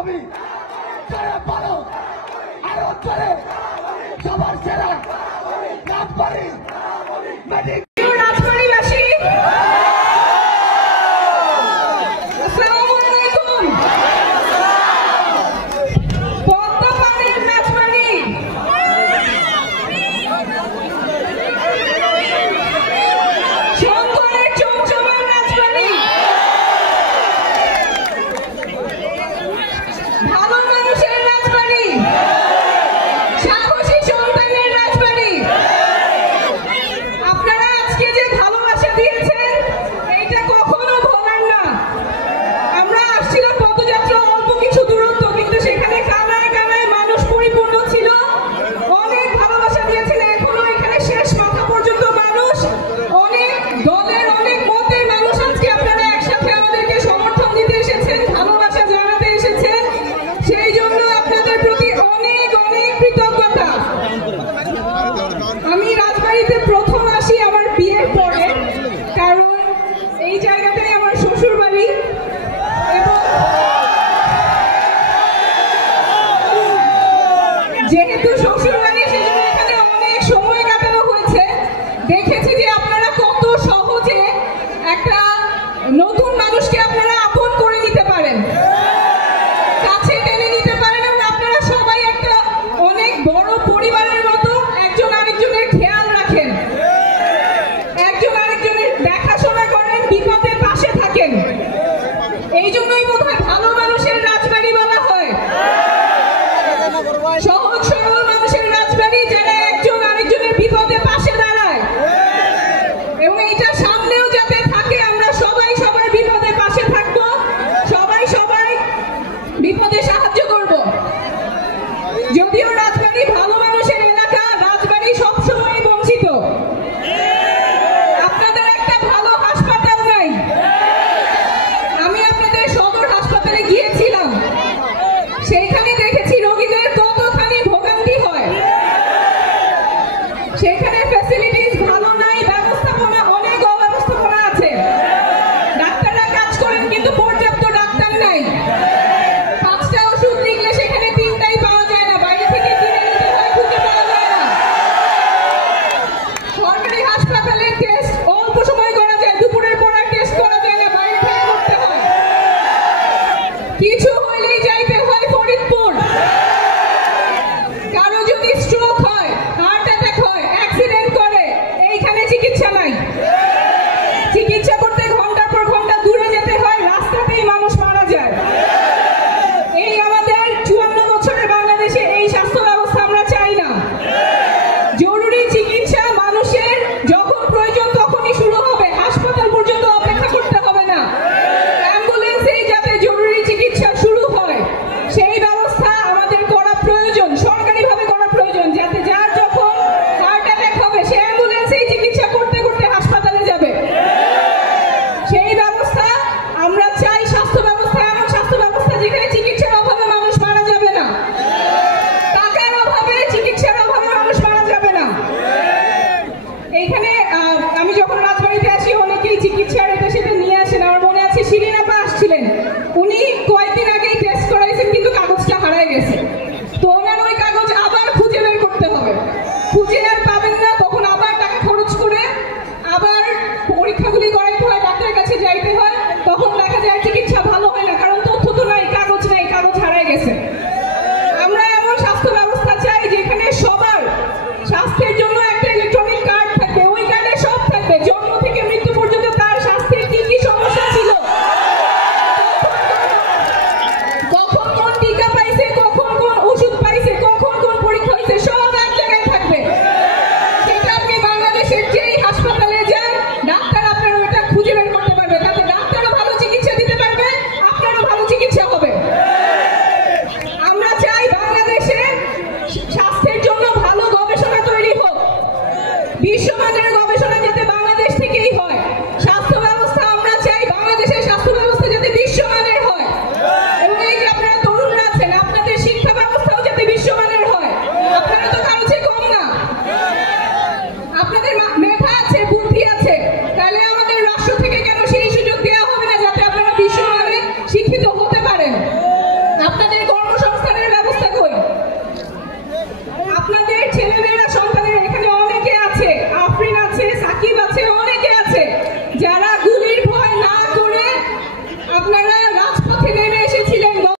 দাবি জোরে বলো আরো জোরে সবার সেরা রাজবাড়ী মেডিকেল রাজবাড়ীবাসী যেহেতু শ্বশুর বাড়ি সেজন্য এখানে অনেক সময় কাটানো হয়েছে। দেখেছি যে আপনারা কত সহজে একটা নতুন মানুষকে আপনারা আপন করে নিতে পারেন, কাছে টেনে নিতে পারেন এবং আপনারা সবাই একটা অনেক বড় পরিবারের মতো একজন আরেকজনের খেয়াল রাখেন, একজন আরেকজনের দেখাশোনা করেন, বিপদের পাশে থাকেন। এই জন্যই বোধহয় ভালো মানুষের রাজবাড়ি বলা হয়। সহজ সরল মানুষের রাজবাড়ি, যারা একজন আরেকজনের বিপদে পাশে দাঁড়ায়, এবং এইটা সামনেও যাতে থাকে। আমরা সবাই সবার বিপদে পাশে থাকবো, সবাই সবাই বিপদে সাহায্য করব। যদিও রাজবাড়ি ভালো মানুষের এলাকা, রাজবাড়ি সবসময় বঞ্চিত। আপনাদের একটা ভালো হাসপাতাল নাই। আমি আপনাদের সদর হাসপাতালে গিয়েছিলাম, সেইখানে দেখেছি রোগীদের কতখানি ভোগান্তি হয়। সেখানে ফ্যাসিলিটিস ভালো নাই, ব্যবস্থাপনা অনেক অব্যবস্থাপনা আছে। ডাক্তাররা কাজ করেন কিন্তু পর্যাপ্ত ডাক্তার নাই। 5টা ওষুধ লিখলে সেখানে 3টাই পাওয়া যায় না, বাইরে থেকে কিনে নিতে হয়, খুঁজে পাওয়া যায় না। সরকারি হাসপাতালে টেস্ট অল্প সময় করা যায়, দুপুরের পর আর টেস্ট করা যায় না, বাইরে থেকে করতে হয়। কিছু